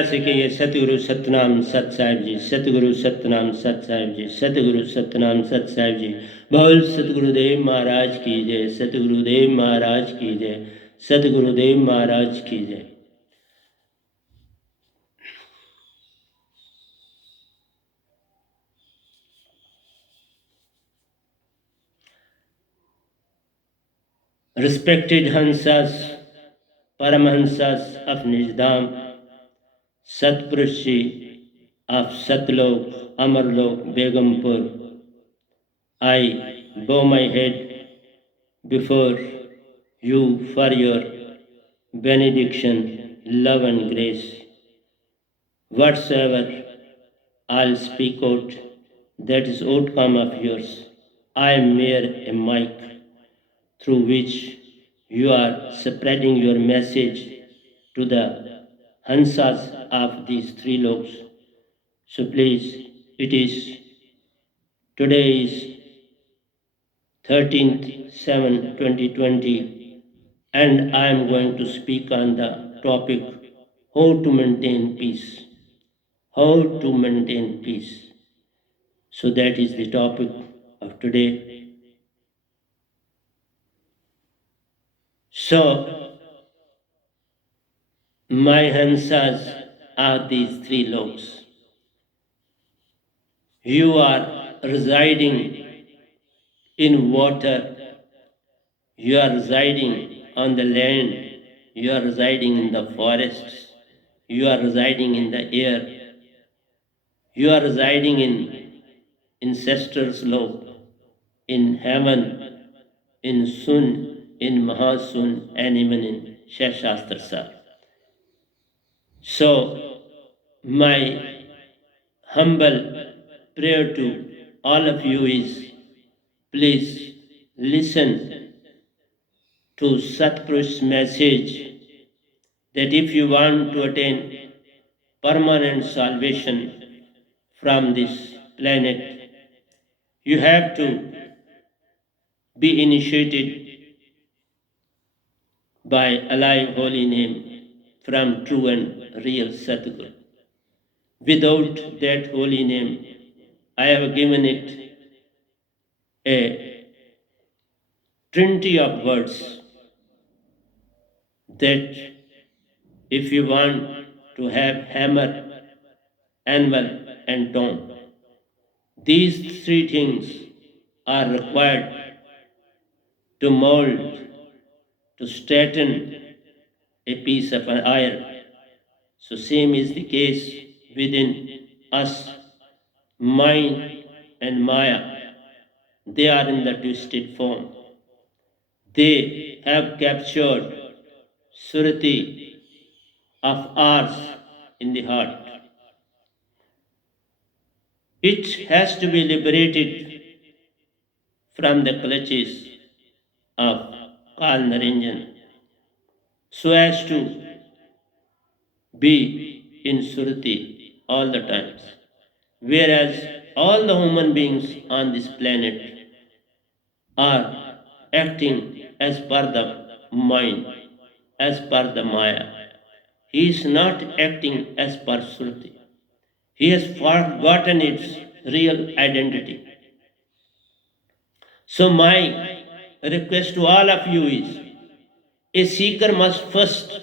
से कहिए सतगुरु सतनाम सत साहिब जी, सतगुरु सतनाम सत साहिब जी, सतगुरु सतनाम सत साहिब जी। बोल सतगुरुदेव महाराज की जय, सतगुरुदेव महाराज की जय, सतगुरुदेव महाराज की जय। Respected Hansas, Paramahansas of Nijdam, Satpurushi of Satlok, Amarlok, Begumpur, I bow my head before you for your benediction, love and grace. Whatsoever I'll speak out, that is outcome of yours. I am mere a mic through which you are spreading your message to the Hansas of these three loks. So please, today is 13/7/2020, and I am going to speak on the topic how to maintain peace. How to maintain peace. So that is the topic of today. So my Hansas are these three loks. You are residing in water, you are residing on the land, you are residing in the forests, you are residing in the air, you are residing in ancestors' lok, in heaven, in Sun, in Mahasun, and even in Shashastrasa. So, my humble prayer to all of you is please listen to Satpurush's message that if you want to attain permanent salvation from this planet, you have to be initiated by alive holy name from true and real Satguru. Without that holy name, I have given it a trinity of words that if you want to have hammer, anvil, and tongue, these three things are required to mold, to straighten a piece of iron. So same is the case within us, mind and Maya. They are in the twisted form. They have captured surati of ours in the heart. It has to be liberated from the clutches of Kal Naranjan so as to be in surati all the times. Whereas all the human beings on this planet are acting as per the mind, as per the Maya. He is not acting as per Shruti. He has forgotten its real identity. So, my request to all of you is a seeker must first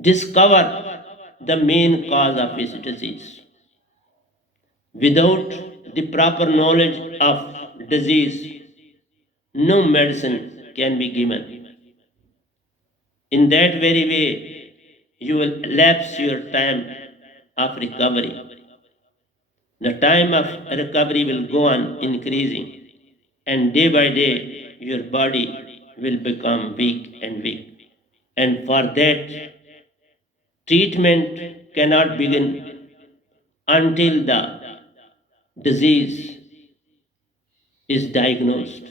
discover the main cause of his disease. Without the proper knowledge of disease, no medicine can be given. In that very way, you will lapse your time of recovery. The time of recovery will go on increasing, and day by day, your body will become weak and weak. And for that, treatment cannot begin until the disease is diagnosed.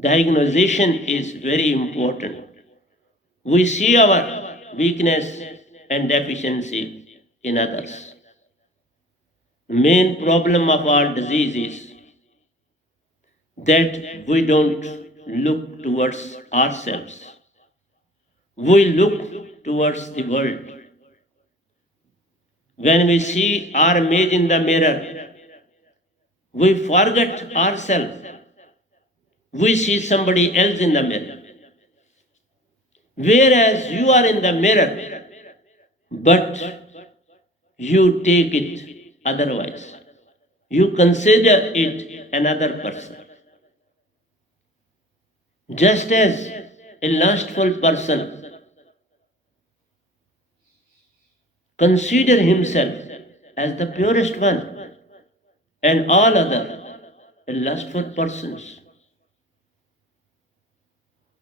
Diagnosis is very important. We see our weakness and deficiency in others. The main problem of our disease is that we don't look towards ourselves. We look towards the world. When we see our image in the mirror, we forget ourselves. We see somebody else in the mirror. Whereas you are in the mirror, but you take it otherwise. You consider it another person. Just as a lustful person consider himself as the purest one and all other lustful persons.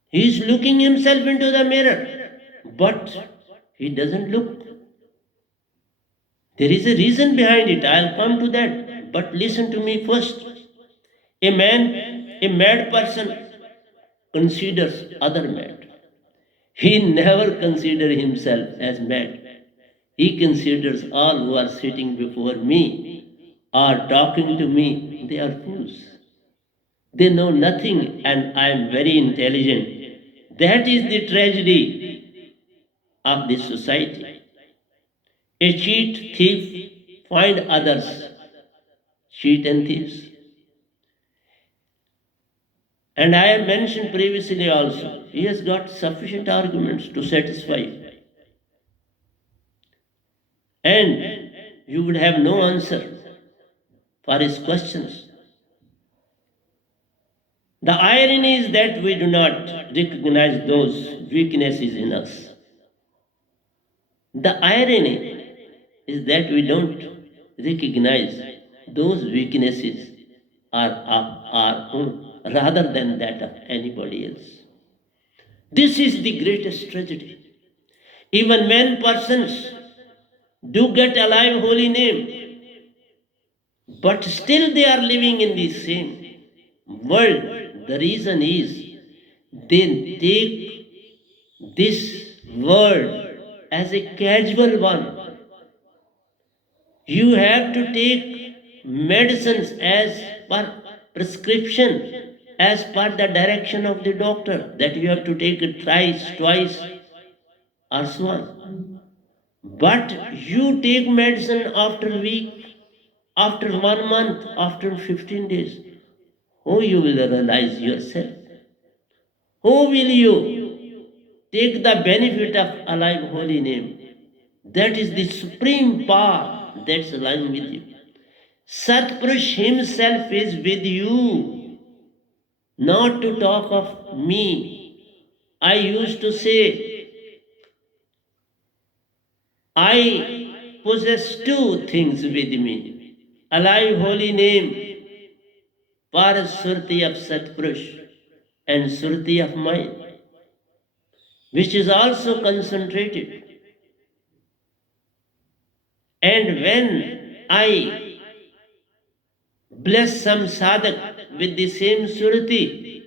He is looking himself into the mirror, but he doesn't look. There is a reason behind it. I'll come to that. But listen to me first. A mad person considers other mad. He never considers himself as mad. He considers all who are sitting before me or talking to me, they are fools. They know nothing and I am very intelligent. That is the tragedy of this society. A cheat, thief, find others, cheat and thieves. And I have mentioned previously also, he has got sufficient arguments to satisfy. And you would have no answer for his questions. The irony is that we do not recognize those weaknesses in us. The irony is that we don't recognize those weaknesses are of our own rather than that of anybody else. This is the greatest tragedy. Even when persons do get alive holy name, but still they are living in the same world. The reason is they take this word as a casual one. You have to take medicines as per prescription, as per the direction of the doctor, that you have to take it thrice, twice, or so on. But you take medicine after a week, after 1 month, after 15 days. How you will realize yourself? How will you take the benefit of alive holy name? That is the supreme power that's alive with you. Satpurush himself is with you, not to talk of me. I used to say, I possess two things with me. Alive holy name, Paras Surti of Satpurush, and Surti of mind, which is also concentrated. And when I bless some sadhak with the same Surti,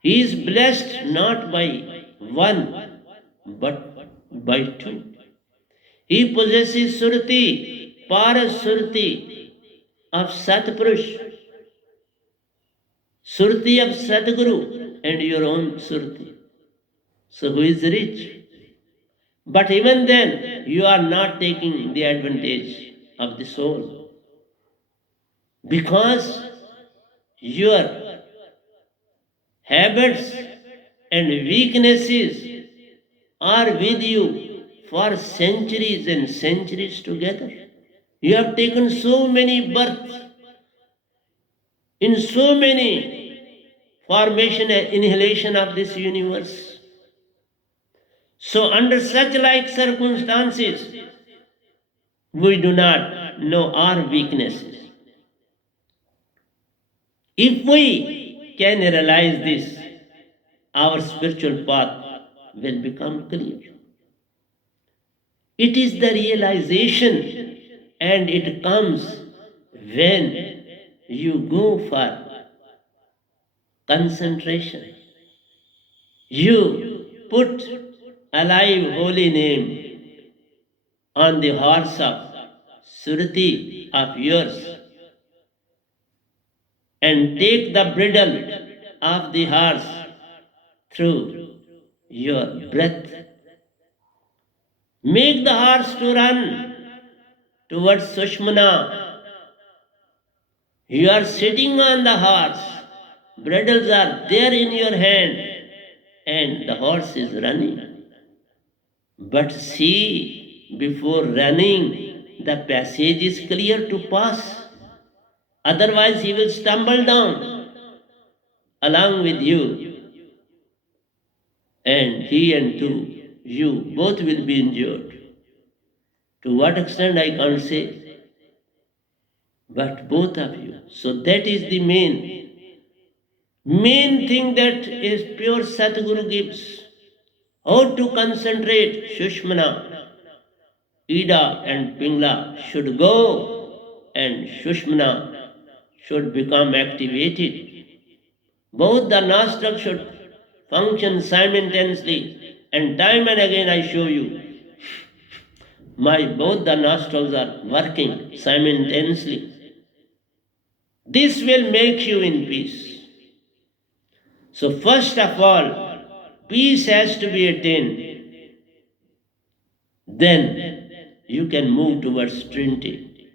he is blessed not by one, but by two. He possesses Surti, Paras Surti of Satpurush, Surti of Sadguru, and your own Surti. So who is rich? But even then, you are not taking the advantage of the soul because your habits and weaknesses are with you for centuries and centuries together. You have taken so many births in so many formation and inhalation of this universe. So under such like circumstances, we do not know our weaknesses. If we can realize this, our spiritual path will become clear. It is the realization, and it comes when you go for concentration. You put alive holy name on the horse of Surti of yours and take the bridle of the horse through your breath. Make the horse to run towards Sushmana. You are sitting on the horse, bridles are there in your hand, and the horse is running. But see, before running, the passage is clear to pass. Otherwise, he will stumble down along with you, and he and you both will be injured. To what extent I can't say, but both of you. So that is the main thing that is pure Satguru gives. How to concentrate Shushmana, Ida and Pingla should go and Shushmana should become activated. Both the nostrils should function simultaneously, and time and again I show you my both the nostrils are working simultaneously. This will make you in peace. So first of all, peace has to be attained. Then you can move towards Trinity.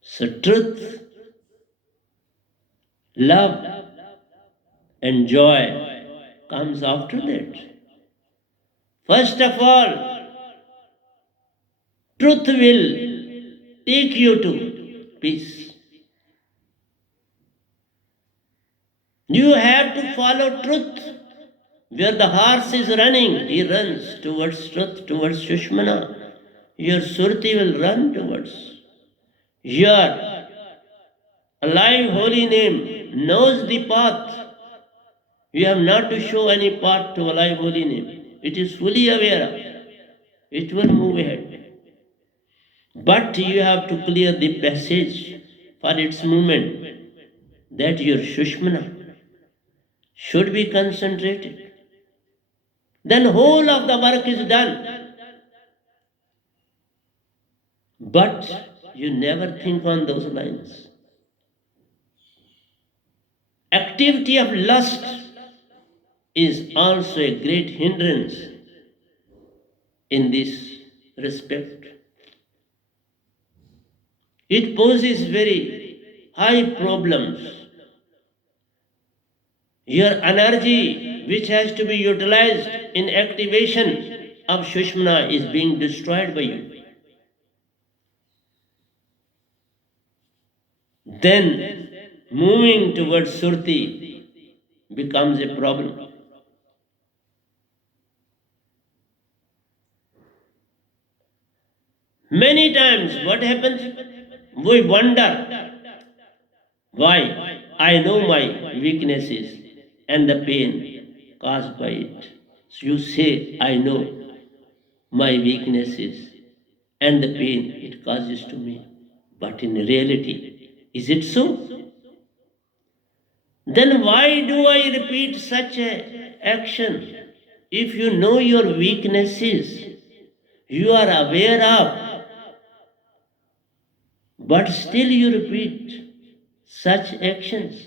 So truth, love, and joy comes after that. First of all, truth will take you to peace. You have to follow truth. Where the horse is running, he runs towards truth, towards Shushmana. Your Surti will run towards. Your alive holy name knows the path. You have not to show any path to alive holy name. It is fully aware of. It will move ahead. But you have to clear the passage for its movement. That your Shushmana should be concentrated. Then whole of the work is done. But you never think on those lines. Activity of lust is also a great hindrance in this respect. It poses very high problems. Your energy, which has to be utilized in activation of Shushmana, is being destroyed by you. Then moving towards Surti becomes a problem. Many times what happens? We wonder why. I know my weaknesses and the pain caused by it. So you say, I know my weaknesses and the pain it causes to me. But in reality, is it so? Then why do I repeat such a action? If you know your weaknesses, you are aware of, but still you repeat such actions.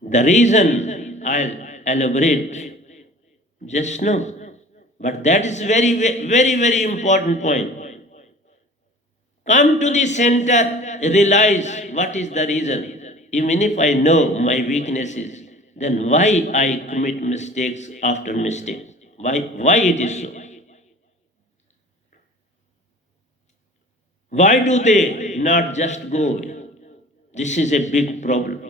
The reason I'll elaborate just now, but that is very important point. Come to the center, realize what is the reason. Even if I know my weaknesses, then why I commit mistakes after mistake? Why it is so? Why do they not just go away? This is a big problem.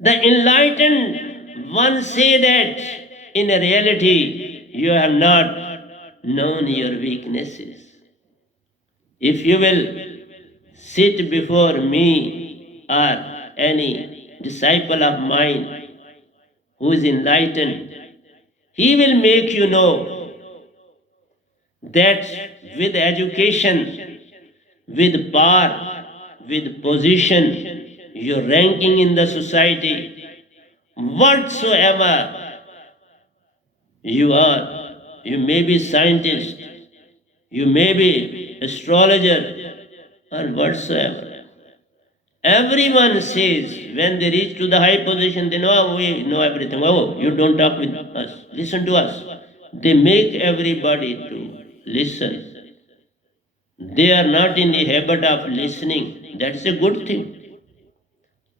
The enlightened ones say that in reality you have not known your weaknesses. If you will sit before me or any disciple of mine who is enlightened, he will make you know that with education, with power, with position, your ranking in the society, whatsoever you are, you may be scientist, you may be astrologer, or whatsoever. Everyone says when they reach to the high position, they know, "Oh, we know everything. Oh, you don't talk with us. Listen to us." They make everybody to listen. They are not in the habit of listening. That's a good thing.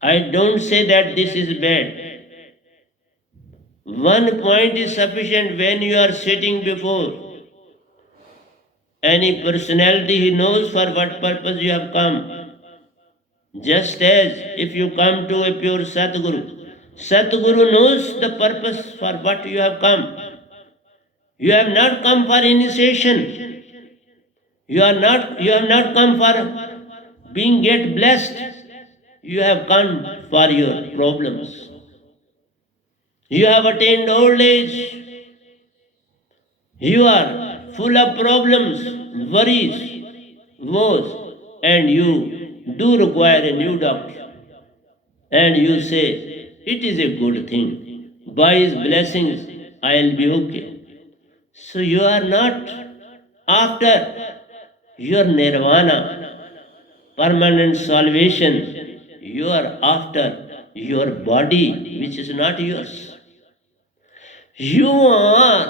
I don't say that this is bad. One point is sufficient when you are sitting before any personality, he knows for what purpose you have come. Just as if you come to a pure Satguru, Satguru knows the purpose for what you have come. You have not come for initiation. You have not come for being get blessed. You have come for your problems. You have attained old age. You are full of problems, worries, woes, and you do require a new doctor. And you say, "It is a good thing. By His blessings, I'll be okay." So you are not after your nirvana, permanent salvation. You are after your body, which is not yours. You are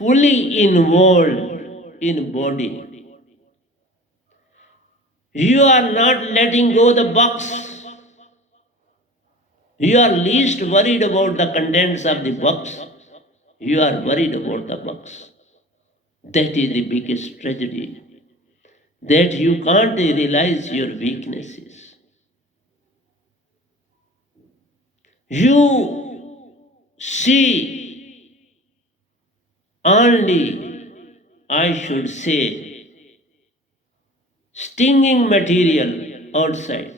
fully involved in body. You are not letting go the box. You are least worried about the contents of the box. You are worried about the box. That is the biggest tragedy. That you can't realize your weaknesses. You see only, I should say, stinging material outside,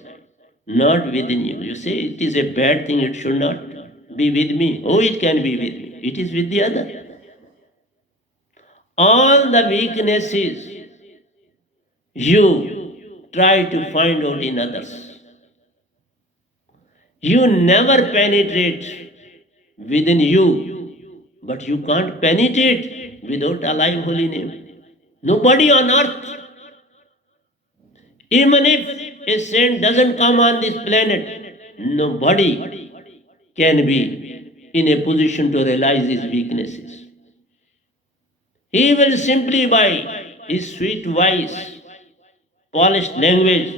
not within you. You say it is a bad thing, it should not be with me. Oh, it can be with me. It is with the other. All the weaknesses you try to find out in others. You never penetrate within you, but you can't penetrate without alive holy name. Nobody on earth, even if a saint doesn't come on this planet, nobody can be in a position to realize his weaknesses. He will simply by his sweet voice, polished language,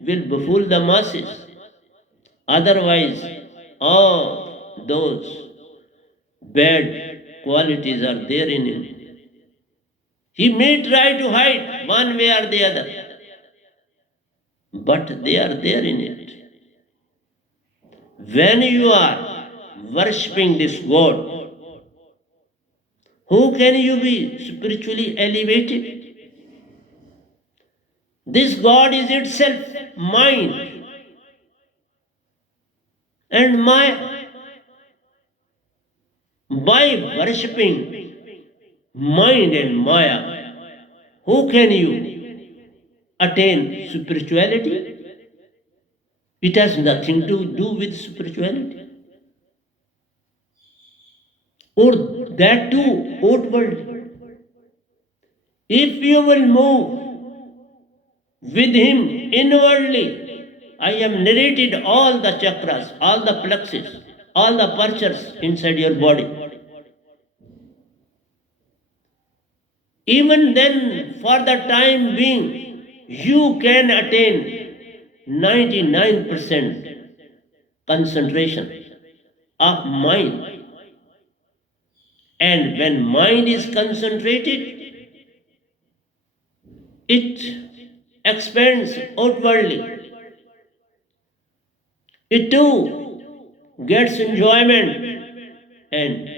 will befool the masses. Otherwise, all those bad qualities are there in him. He may try to hide one way or the other, but they are there in it. When you are worshipping this God, who can you be spiritually elevated? This God is itself mind and Maya. By worshipping mind and Maya, who can you attain spirituality? It has nothing to do with spirituality. Or that too, outward. If you will move with him inwardly, I have narrated all the chakras, all the plexus, all the purchers inside your body. Even then, for the time being, you can attain 99% concentration of mind. And when mind is concentrated, it expands outwardly. It too gets enjoyment, and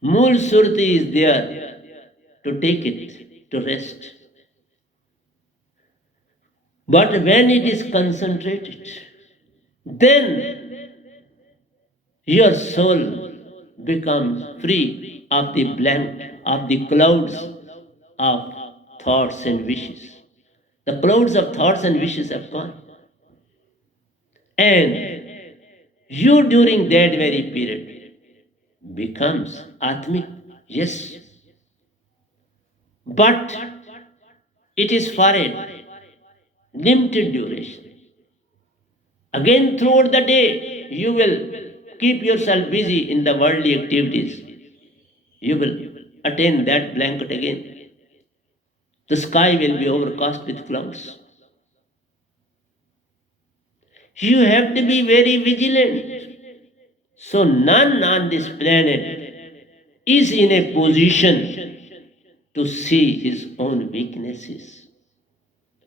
Mool Surti is there to take it to rest. But when it is concentrated, then your soul becomes free of the blank, of the clouds of thoughts and wishes. The clouds of thoughts and wishes have gone. And you during that very period becomes Atmic, yes. But it is for a limited duration. Again, throughout the day, you will keep yourself busy in the worldly activities. You will attain that blanket again. The sky will be overcast with clouds. You have to be very vigilant. So, none on this planet is in a position to see his own weaknesses.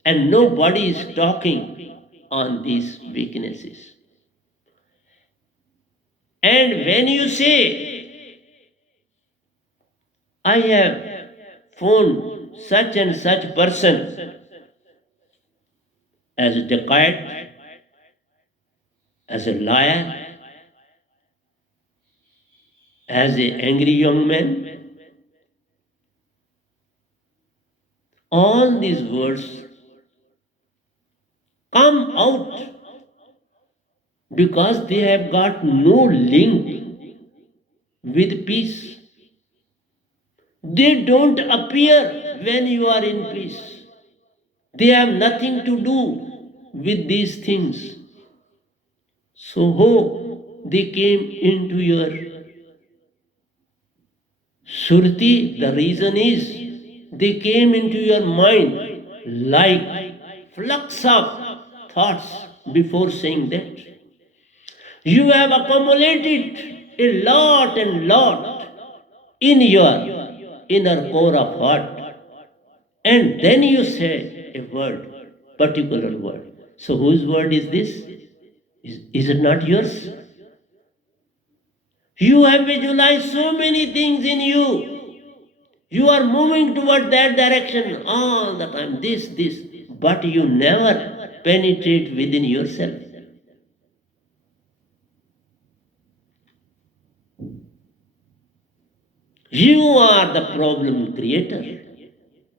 And nobody is talking on these weaknesses. And when you say, I have found such and such person as a dacoit, as a liar, as an angry young man, all these words come out because they have got no link with peace. They don't appear when you are in peace. They have nothing to do with these things. So, how they came into your surti? The reason is they came into your mind like flux of thoughts before saying that. You have accumulated a lot and lot in your inner core of heart, and then you say a word, particular word. So, whose word is this? Is it not yours? You have visualized so many things in you. You are moving toward that direction all the time, this, but you never penetrate within yourself. You are the problem creator,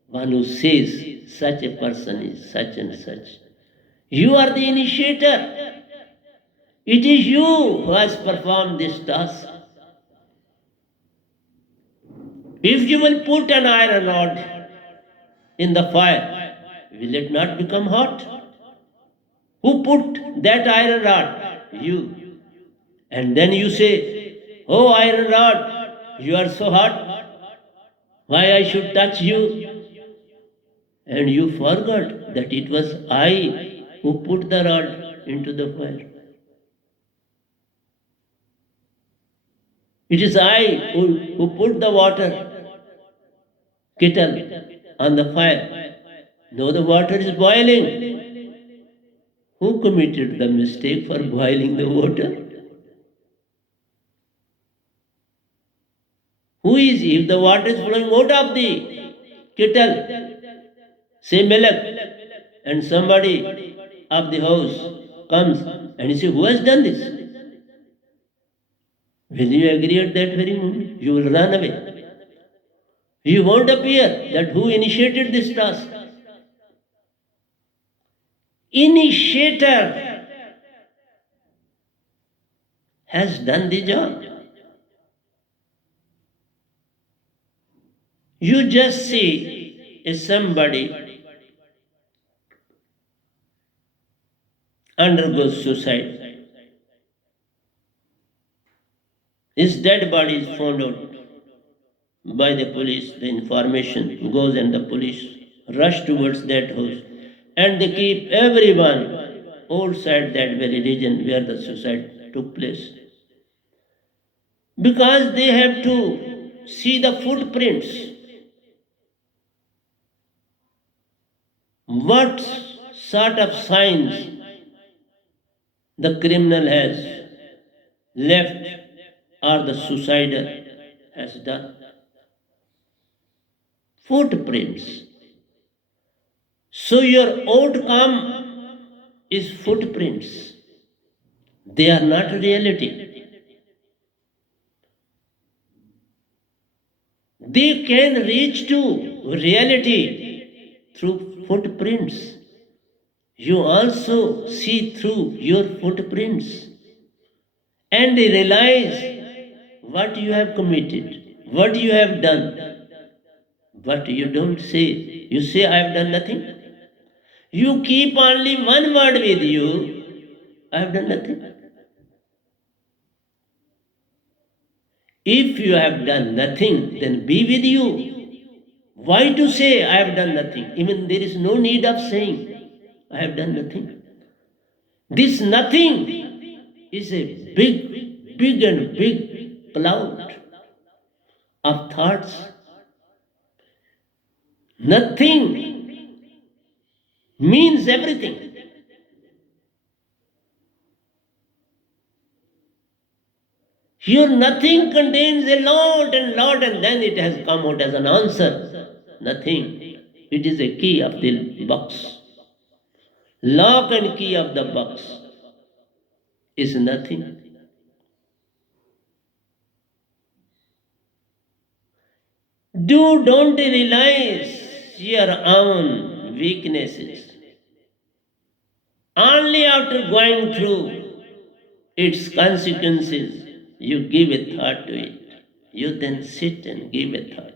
one who says such a person is such and such. You are the initiator. It is you who has performed this task. If you will put an iron rod in the fire, will it not become hot? Who put that iron rod? You. And then you say, oh iron rod, you are so hot. Why I should touch you? And you forgot that it was I who put the rod into the fire. It is I who put the water kettle on the fire. Though the water is boiling, who committed the mistake for boiling the water? Who is, if the water is flowing out of the kettle, say milk, and somebody of the house comes and you say, who has done this? Will you agree at that very moment? You will run away. You won't appear that who initiated this task. Initiator has done the job. You just see somebody undergoes suicide. His dead body is found out by the police. The information goes and the police rush towards that house and they keep everyone outside that very region where the suicide took place. Because they have to see the footprints. What sort of signs the criminal has left or the suicider has done. Footprints. So your outcome is footprints. They are not reality. They can reach to reality through footprints. You also see through your footprints and realize what you have committed, what you have done. But you don't say, you say, I have done nothing. You keep only one word with you, I have done nothing. If you have done nothing, then be with you. Why to say I have done nothing? Even there is no need of saying I have done nothing. This nothing is a big and big cloud of thoughts. Nothing means everything. Your nothing contains a lot, and then it has come out as an answer. Nothing. It is a key of the box. Lock and key of the box is nothing. Don't realize your own weaknesses. Only after going through its consequences, you give a thought to it. You then sit and give a thought.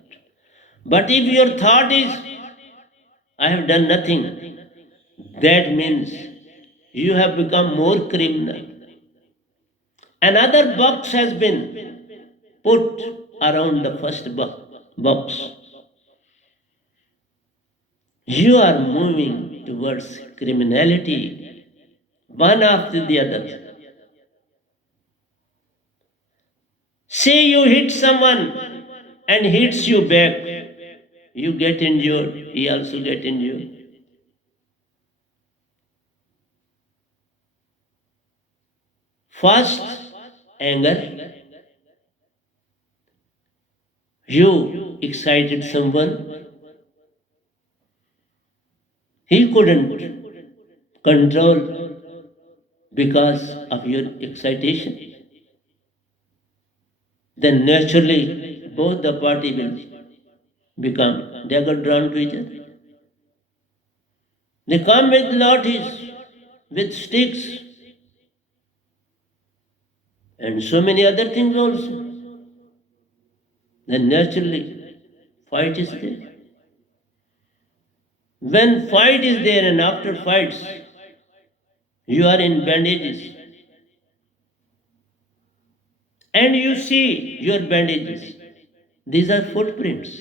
But if your thought is, I have done nothing, that means you have become more criminal. Another box has been put around the first box. You are moving towards criminality, one after the other. Say you hit someone and hits you back, you get injured, he also get injured. First, anger. You excited someone, he couldn't control because of your excitation. Then naturally both the party will become dagger drawn to each other. They come with lathis, with sticks, and so many other things also. Then naturally fight is there. When fight is there and after fights, you are in bandages. And you see your bandages. These are footprints.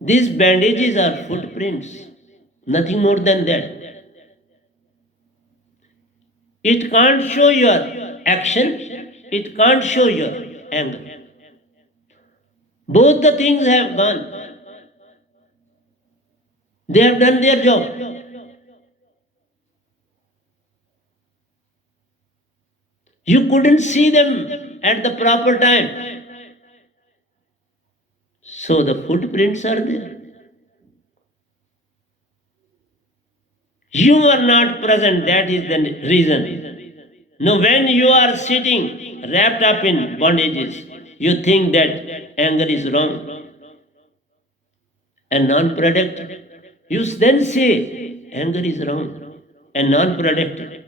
These bandages are footprints. Nothing more than that. It can't show your action. It can't show your anger. Both the things have gone. They have done their job. You couldn't see them at the proper time. So the footprints are there. You are not present, that is the reason. Now, when you are sitting wrapped up in bondages, you think that anger is wrong and non productive. You then say anger is wrong and non productive.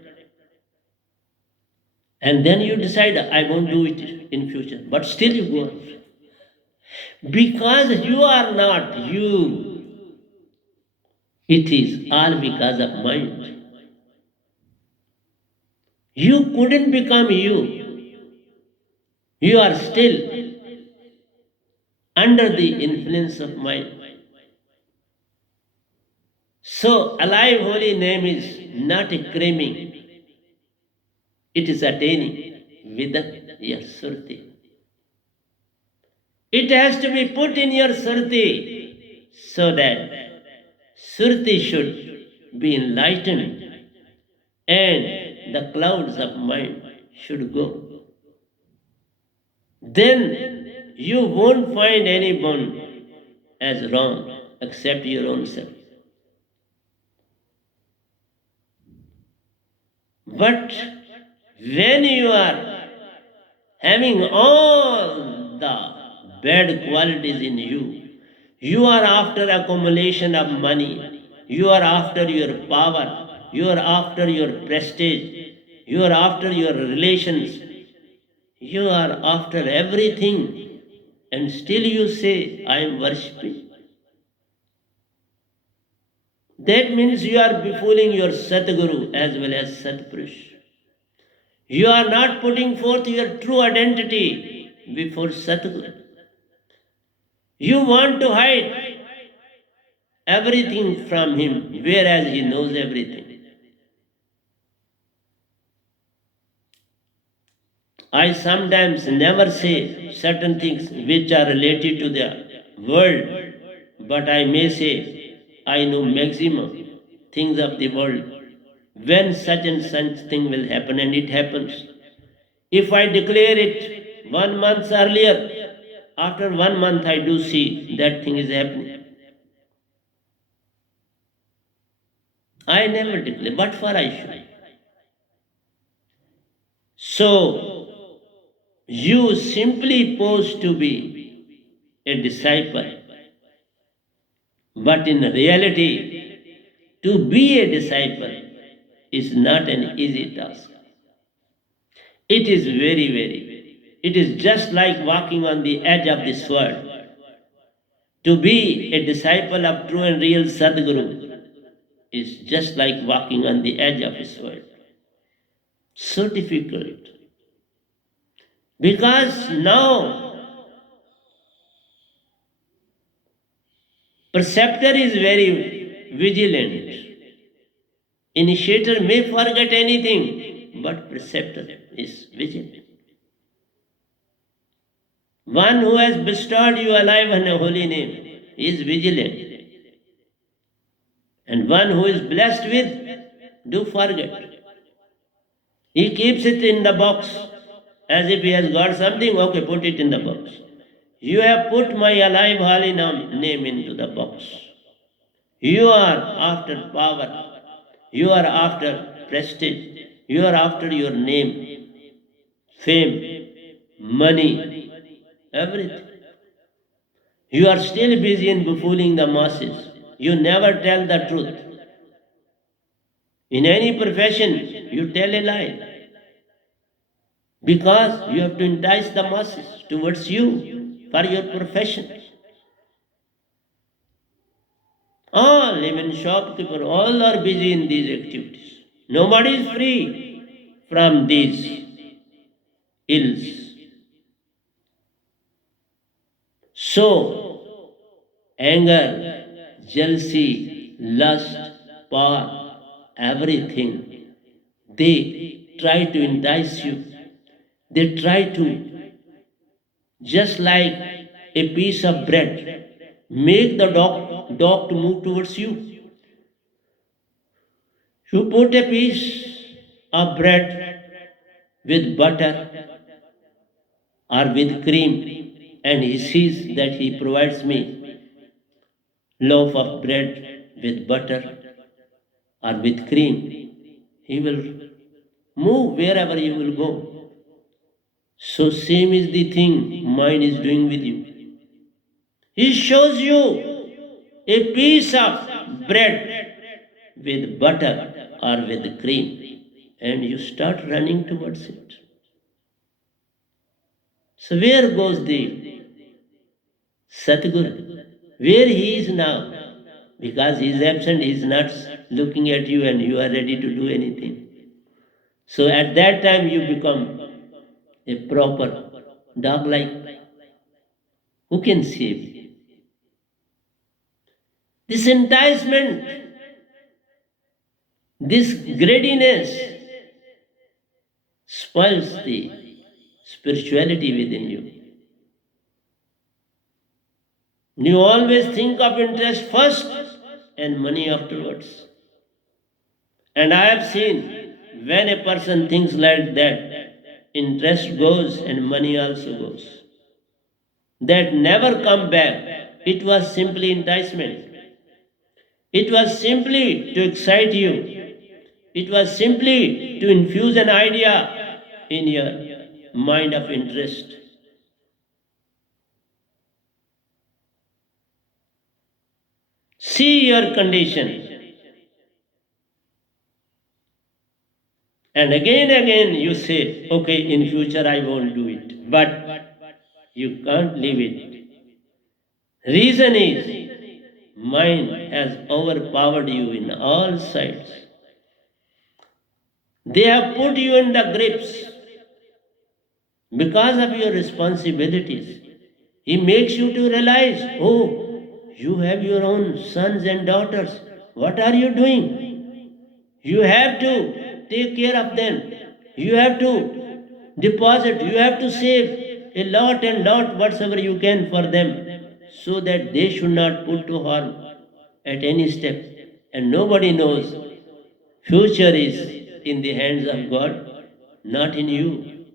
And then you decide, I won't do it in future. But still you go on. Because you are not you. It is all because of mind. You couldn't become you. You are still under the influence of mind. So, alive holy name is not a craving, it is attaining with your surti. It has to be put in your surti so that surti should be enlightened and the clouds of mind should go. Then you won't find anyone as wrong except your own self. But when you are having all the bad qualities in you, you are after accumulation of money, you are after your power, you are after your prestige, you are after your relations, you are after everything, and still you say, I am worshipping. That means you are befooling your Satguru as well as Satpurush. You are not putting forth your true identity before Satguru. You want to hide everything from him, whereas he knows everything. I sometimes never say certain things which are related to the world, but I may say I know maximum things of the world. When such and such thing will happen, and it happens. If I declare it 1 month earlier, after 1 month I do see that thing is happening. I never declare. What for I should? So you simply pose to be a disciple, but in reality, to be a disciple is not an easy task. It is it is just like walking on the edge of the sword. To be a disciple of true and real Sadguru is just like walking on the edge of a sword. So difficult. Because now preceptor is very vigilant. Initiator may forget anything, but preceptor is vigilant. One who has bestowed you alive in a holy name is vigilant. And one who is blessed with, do forget. He keeps it in the box as if he has got something, okay, put it in the box. You have put my alive holy name into the box. You are after power. You are after prestige. You are after your name, fame, money, everything. You are still busy in befooling the masses. You never tell the truth. In any profession, you tell a lie. Because you have to entice the masses towards you for your profession. All, even shopkeeper, all are busy in these activities. Nobody is free from these ills. So, anger, jealousy, lust, power, everything, they try to entice you. They try to, just like a piece of bread, make the dog to move towards you. You put a piece of bread with butter or with cream, and he sees that he provides me loaf of bread with butter or with cream. He will move wherever you will go. So same is the thing mind is doing with you. He shows you a piece of bread with butter or with cream, and you start running towards it. So where goes the Satguru? Where he is now? Because he is absent, he is not looking at you and you are ready to do anything. So at that time you become a proper dog-like. Who can save you? This enticement, this greediness spoils the spirituality within you. You always think of interest first and money afterwards. And I have seen when a person thinks like that, interest goes and money also goes. That never come back. It was simply enticement. It was simply to excite you. It was simply to infuse an idea in your mind of interest. See your condition. And again you say, okay, in future I won't do it. But you can't leave it. Reason is, mind has overpowered you in all sides. They have put you in the grips because of your responsibilities. He makes you to realize, oh, you have your own sons and daughters. What are you doing? You have to take care of them. You have to deposit. You have to save a lot and lot whatsoever you can for them so that they should not put to harm at any step. And nobody knows. Future is in the hands of God, not in you.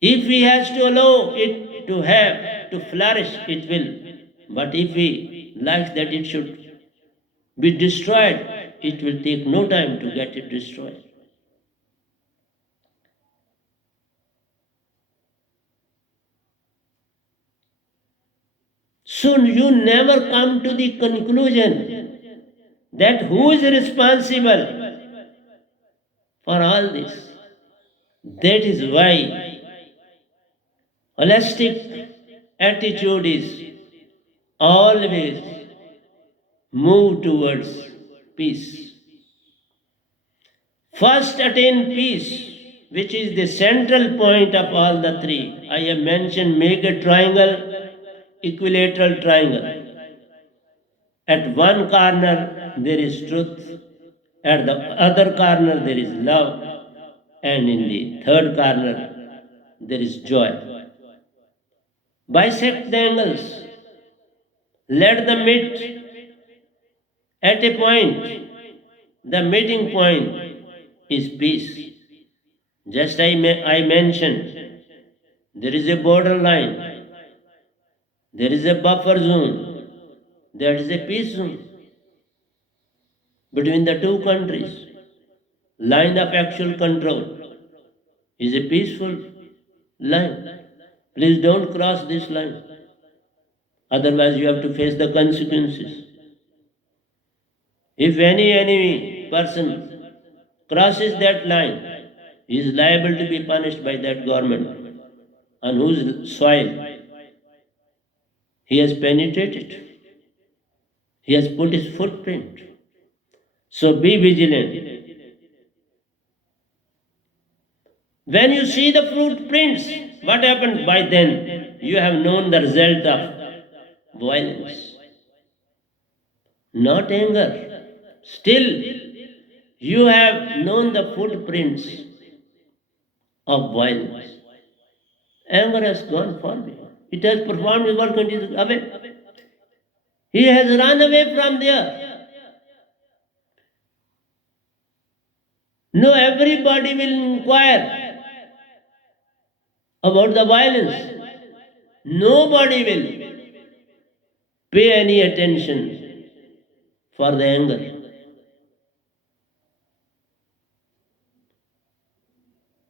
If He has to allow it to have, to flourish, it will. But if He likes that it should be destroyed, it will take no time to get it destroyed. So you never come to the conclusion that who is responsible for all this. That is why holistic attitude is always move towards peace. First attain peace, which is the central point of all the three. I have mentioned make a triangle, equilateral triangle. At one corner there is truth, at the other corner there is love, and in the third corner there is joy. Bisect the angles, let them meet at a point. The meeting point is peace. Just I mentioned, there is a borderline, there is a buffer zone, there is a peace zone between the two countries. Line of actual control is a peaceful line. Please don't cross this line. Otherwise, you have to face the consequences. If any enemy person crosses that line, he is liable to be punished by that government on whose soil he has penetrated. He has put his footprint. So be vigilant. When you see the footprints, what happens by then? You have known the result of violence, not anger. Still, you have known the footprints of violence. Anger has gone far beyond. It has performed his work and is away. He has run away from there. No, everybody will inquire about the violence. Nobody will pay any attention for the anger.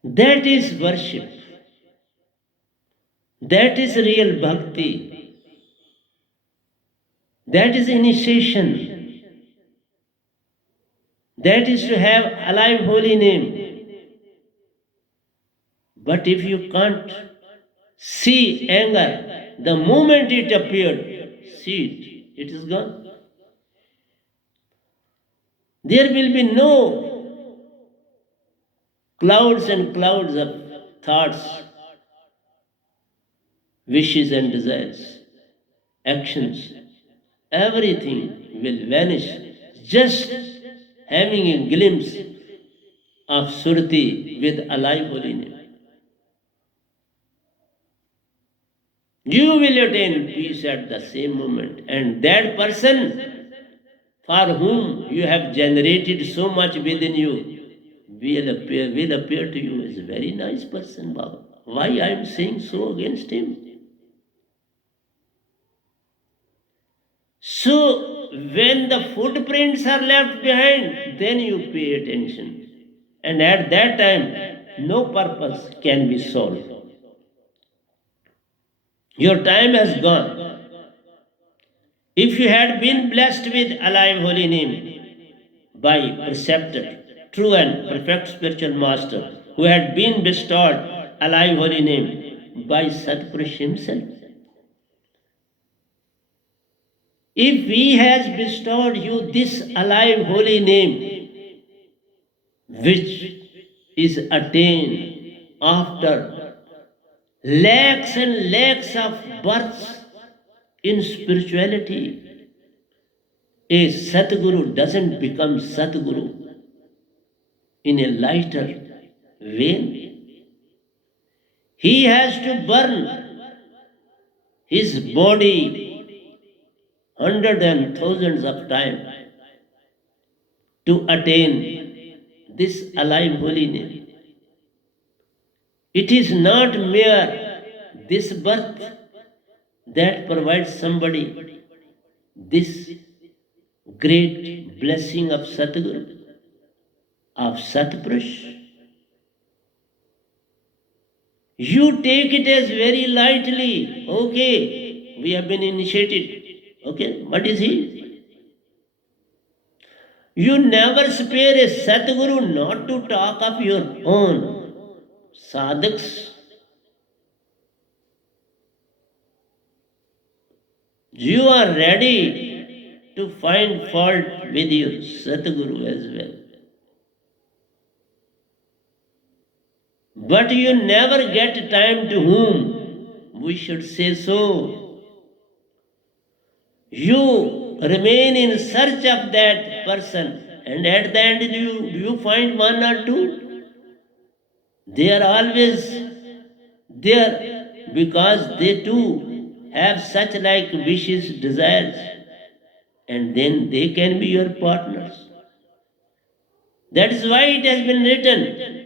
That is worship. That is real bhakti. That is initiation. That is to have alive holy name. But if you can't see anger, the moment it appeared, see it is gone. There will be no clouds and clouds of thoughts, wishes and desires, actions. Everything will vanish, just having a glimpse of Surti with alive holy name. You will attain peace at the same moment, and that person for whom you have generated so much within you will appear to you as a very nice person, Baba. Why I am saying so against him? So, when the footprints are left behind, then you pay attention. And at that time, no purpose can be solved. Your time has gone. If you had been blessed with alive holy name by preceptor, true and perfect spiritual master, who had been bestowed alive holy name by Satpurush himself, If he has bestowed you this alive holy name, which is attained after lakhs and lakhs of births in spirituality, a Satguru doesn't become Satguru in a lighter vein. He has to burn his body hundreds and thousands of times to attain this alive holy name. It is not mere this birth that provides somebody this great blessing of Satguru, of Satpurush. You take it as very lightly. Okay, we have been initiated. Okay, what is he? You never spare a Satguru not to talk of your own sadhaks. You are ready to find fault with your Satguru as well. But you never get time to whom we should say so. You remain in search of that person, and at the end, you find one or two. They are always there because they too have such like wishes, desires, and then they can be your partners. That is why it has been written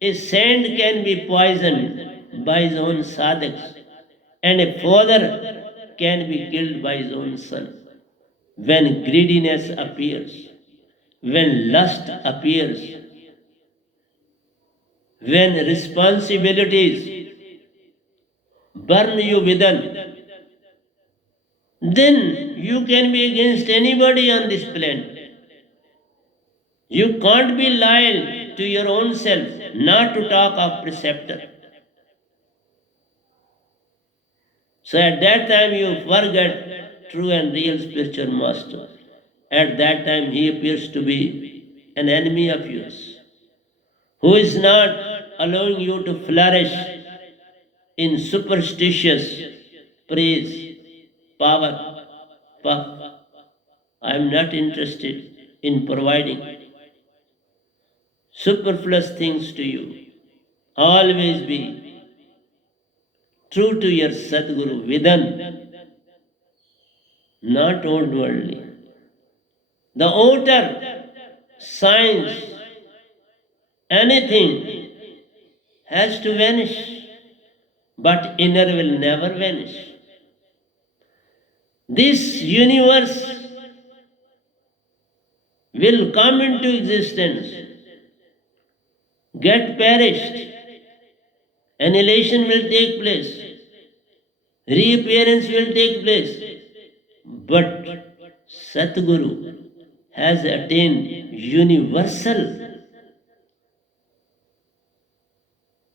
a saint can be poisoned by his own sadhaks, and a father can be killed by his own son. When greediness appears, when lust appears, when responsibilities burn you within, then you can be against anybody on this planet. You can't be loyal to your own self, not to talk of preceptor. So at that time you forget true and real spiritual master. At that time he appears to be an enemy of yours, who is not allowing you to flourish in superstitious praise, power, puff. I am not interested in providing superfluous things to you. Always be true to your Sadguru within, not outwardly. The outer signs, anything has to vanish, but inner will never vanish. This universe will come into existence, get perished, annihilation will take place, reappearance will take place, but Satguru has attained universal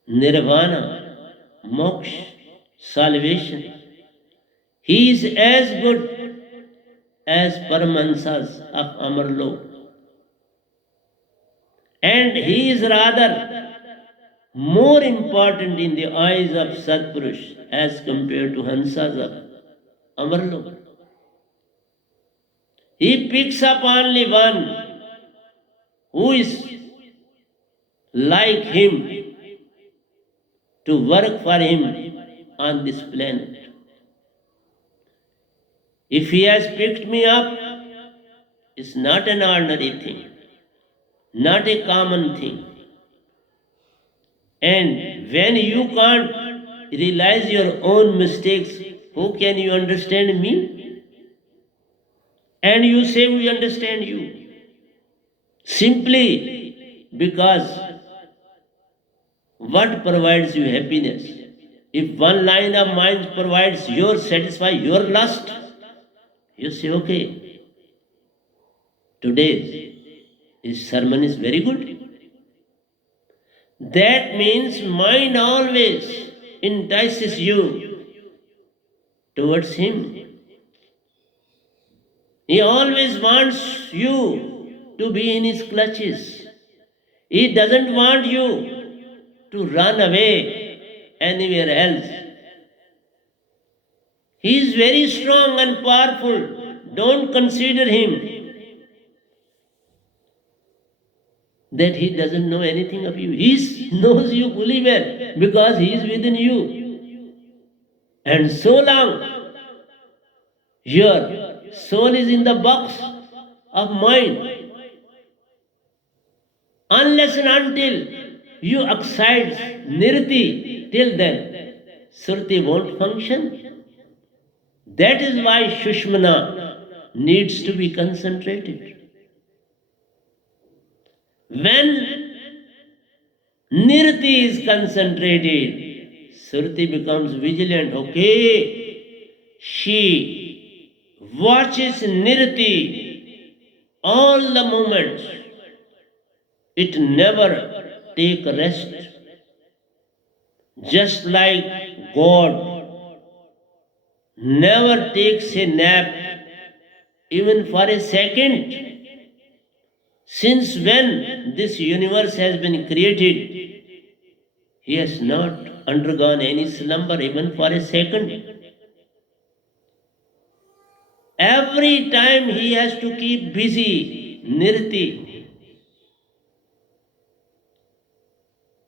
nirvana, moksha, salvation. He is as good as Paramahansas of Amarlok. And he is rather more important in the eyes of Satpurush as compared to Hansas of Amarlok. He picks up only one who is like him to work for him on this planet. If he has picked me up, it's not an ordinary thing, not a common thing. And when you can't realize your own mistakes, how can you understand me? And you say we understand you. Simply because what provides you happiness? If one line of mind provides your satisfy your lust, you say, okay, today his sermon is very good. That means mind always entices you towards him. He always wants you to be in his clutches. He doesn't want you to run away anywhere else. He is very strong and powerful. Don't consider him that he doesn't know anything of you. He knows you fully well because he is within you. And so long your soul is in the box of mind, unless and until you excites nirti, till then surti won't function. That is why Shushmana needs to be concentrated. When nirti is concentrated, surti becomes vigilant. Okay, she watches nirti all the moments. It never take rest. Just like God never takes a nap even for a second. Since when this universe has been created, he has not undergone any slumber even for a second. Every time he has to keep busy, nirti,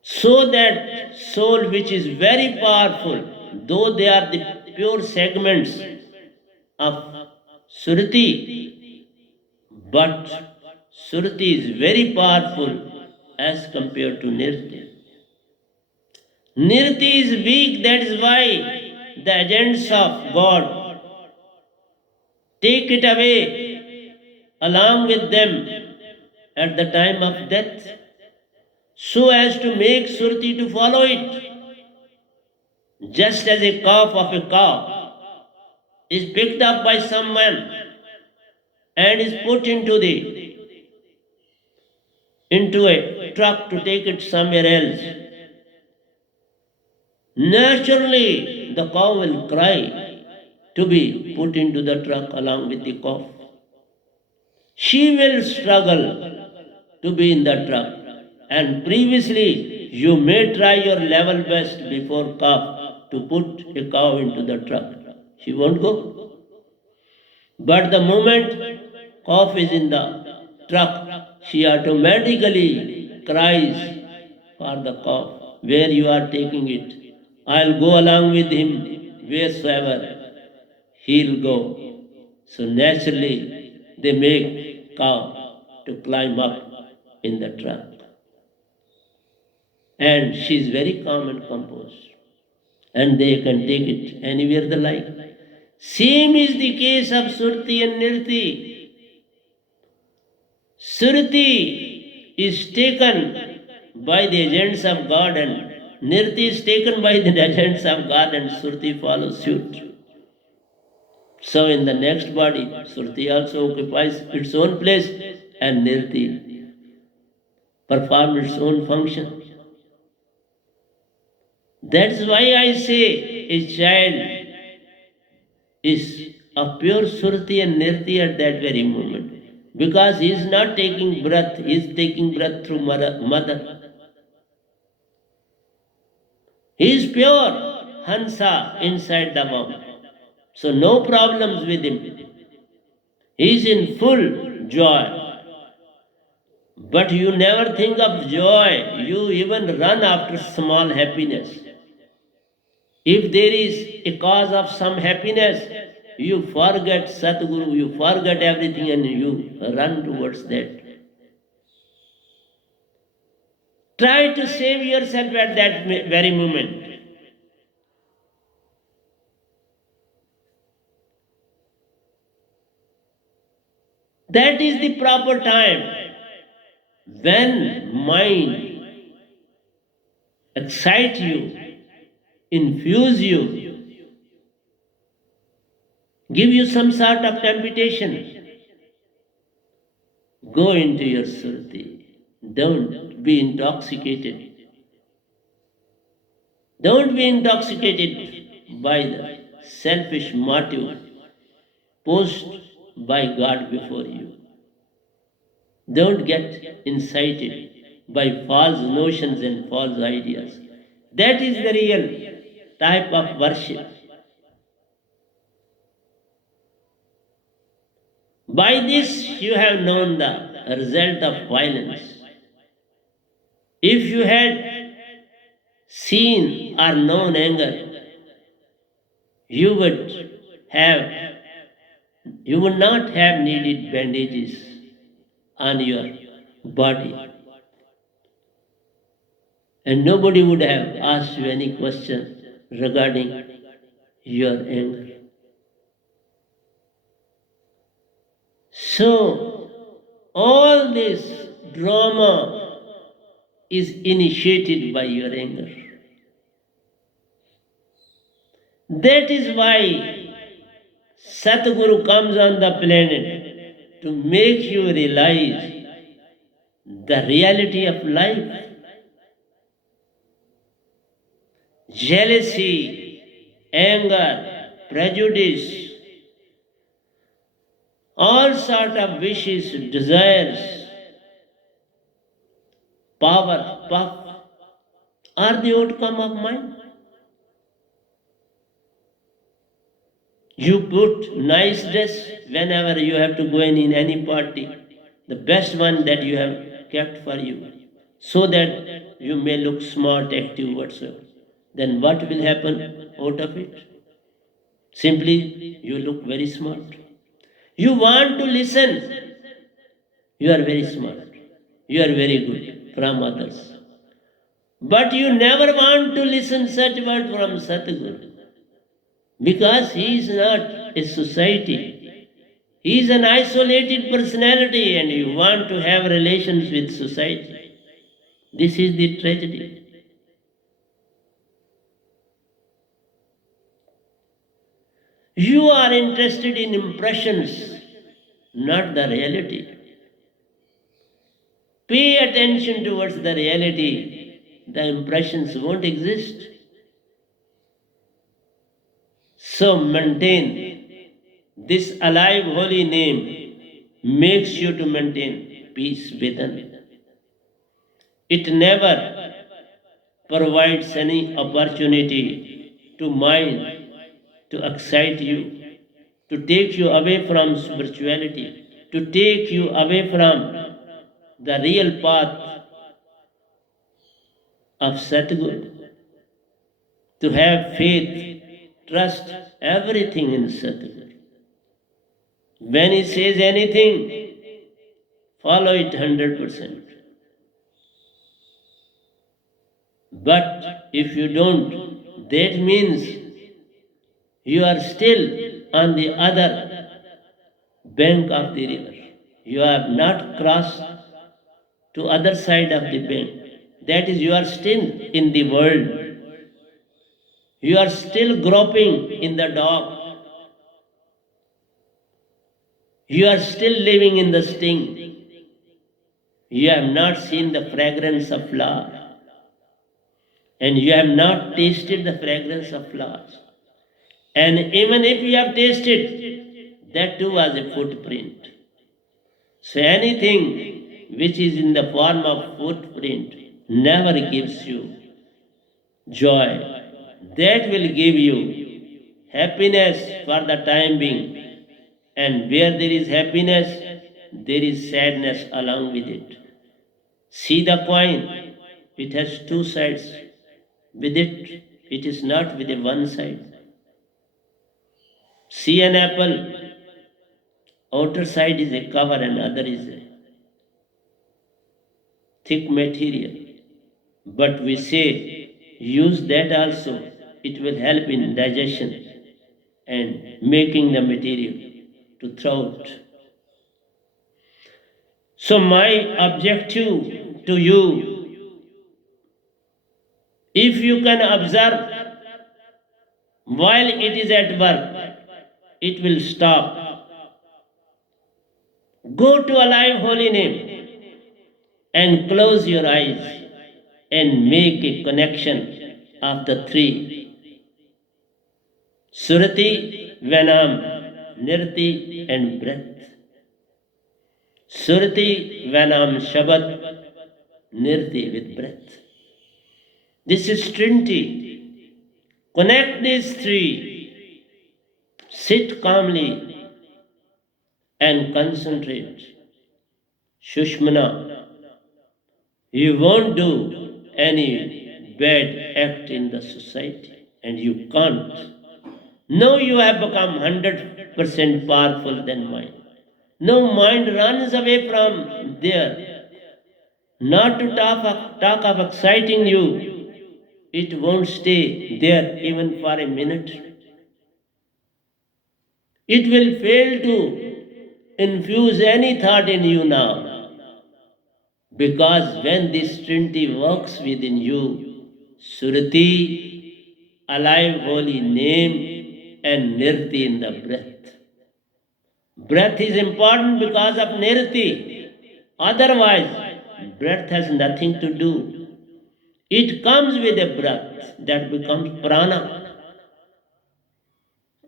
so that soul which is very powerful, though they are the pure segments of Surati, but Surati is very powerful as compared to Nirti. Nirti is weak, that is why the agents of God take it away along with them at the time of death, so as to make Surti to follow it. Just as a calf of a cow is picked up by someone and is put into a truck to take it somewhere else, naturally the cow will cry to be put into the truck along with the calf. She will struggle to be in the truck, and previously you may try your level best before calf to put a cow into the truck. She won't go. But the moment calf is in the truck, she automatically cries for the calf. Where you are taking it, I'll go along with him wheresoever he'll go. So naturally, they make cow to climb up in the truck. And she's very calm and composed. And they can take it anywhere they like. Same is the case of Surti and Nirti. Surti is taken by the agents of God, and Nirti is taken by the agents of God, and Surti follows suit. So in the next body, Surti also occupies its own place, and Nirti performs its own function. That's why I say a child is of pure Surti and Nirti at that very moment. Because he is not taking breath, he is taking breath through mother. He is pure Hansa inside the womb. So no problems with him. He is in full joy. But you never think of joy. You even run after small happiness. If there is a cause of some happiness, you forget Satguru, you forget everything and you run towards that. Try to save yourself at that very moment. That is the proper time when mind excite you, infuse you, give you some sort of temptation. Go into your Surti. Don't be intoxicated. Don't be intoxicated by the selfish motive, post by God before you. Don't get incited by false notions and false ideas. That is the real type of worship. By this you have known the result of violence. If you had seen or known anger, you would have you would not have needed bandages on your body, and nobody would have asked you any question regarding your anger. So, all this drama is initiated by your anger. That is why Satguru comes on the planet to make you realize the reality of life. Jealousy, anger, prejudice, all sort of wishes, desires, power, puff are the outcome of mind. You put nice dress whenever you have to go in any party, the best one that you have kept for you, so that you may look smart, active, whatsoever. Then what will happen out of it? Simply, you look very smart. You want to listen, you are very smart. You are very good from others. But you never want to listen such word from Satguru, because he is not a society. He is an isolated personality, and you want to have relations with society. This is the tragedy. You are interested in impressions, not the reality. Pay attention towards the reality. The impressions won't exist. So maintain this alive holy name makes you to maintain peace within. It never provides any opportunity to mind to excite you, to take you away from spirituality, to take you away from the real path of Satguru, to have faith, trust everything in Satguru. When he says anything, follow it 100%. But if you don't, that means you are still on the other bank of the river. You have not crossed to other side of the bank. That is, you are still in the world. You are still groping in the dark. You are still living in the sting. You have not seen the fragrance of flower, and you have not tasted the fragrance of flowers. And even if you have tasted, that too was a footprint. So anything which is in the form of footprint never gives you joy. That will give you happiness for the time being. And where there is happiness, there is sadness along with it. See the coin, it has two sides. With it, it is not with a one side. See an apple, outer side is a cover and other is a thick material. But we say, use that also. It will help in digestion and making the material to throw out. So my objective to you, if you can observe while it is at work, it will stop. Go to a live holy name and close your eyes and make a connection of the three. Surati Venam nirti and breath. Surti Vanam Shabad, nirti with breath. This is Trinity. Connect these three. Sit calmly and concentrate. Shushmana, you won't do any bad act in the society, and you can't. Now you have become 100% powerful than mind. No mind runs away from there. Not to talk of exciting you, it won't stay there even for a minute. It will fail to infuse any thought in you now. Because when this Trinity works within you, Surati, alive holy name, and Nirti in the breath. Breath is important because of Nirti. Otherwise, breath has nothing to do. It comes with a breath that becomes prana.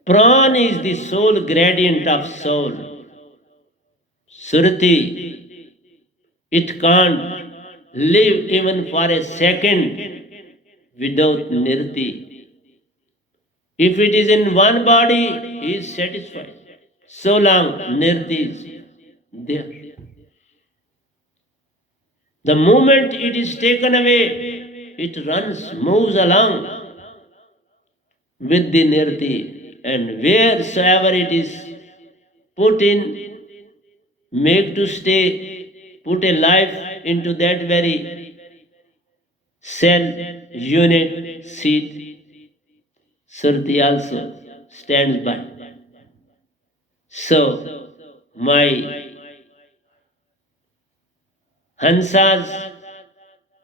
Prana is the soul gradient of soul. Surati, it can't live even for a second without Nirti. If it is in one body, he is satisfied. So long Nirti is there. The moment it is taken away, it runs, moves along with the Nirti, and wheresoever it is put in, make to stay, put a life into that very cell, unit, seat, Surti also stands by. So, my Hansas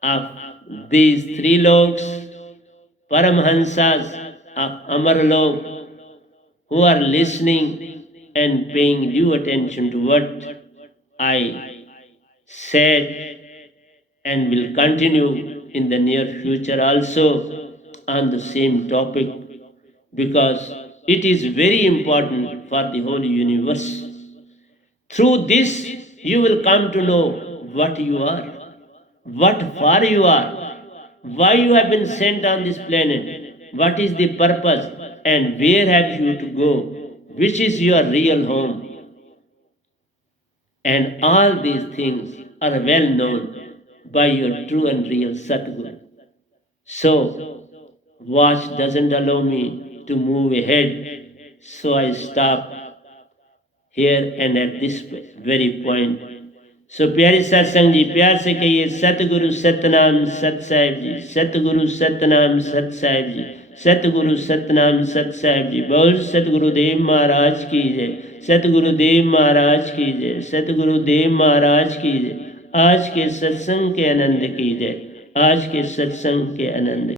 of these three loks, Paramhansas of Amarlok, who are listening and paying due attention to what I said and will continue in the near future also on the same topic, because it is very important for the whole universe. Through this, you will come to know what you are, what for you are, why you have been sent on this planet, what is the purpose, and where have you to go, which is your real home. And all these things are well known by your true and real Satguru. So, watch doesn't allow me to move ahead, so I stop here and at this very point. So प्यारे सत्संग जी, प्यार से कहिए सतगुरु सतनाम सत साहिब जी, सतगुरु सतनाम सत साहिब जी, सतगुरु सतनाम सत साहिब जी। बोल सतगुरुदेव महाराज की जय, सतगुरुदेव महाराज की जय, सतगुरुदेव महाराज की जय। आज के सत्संग के आनंद की जय, आज के सत्संग के आनंद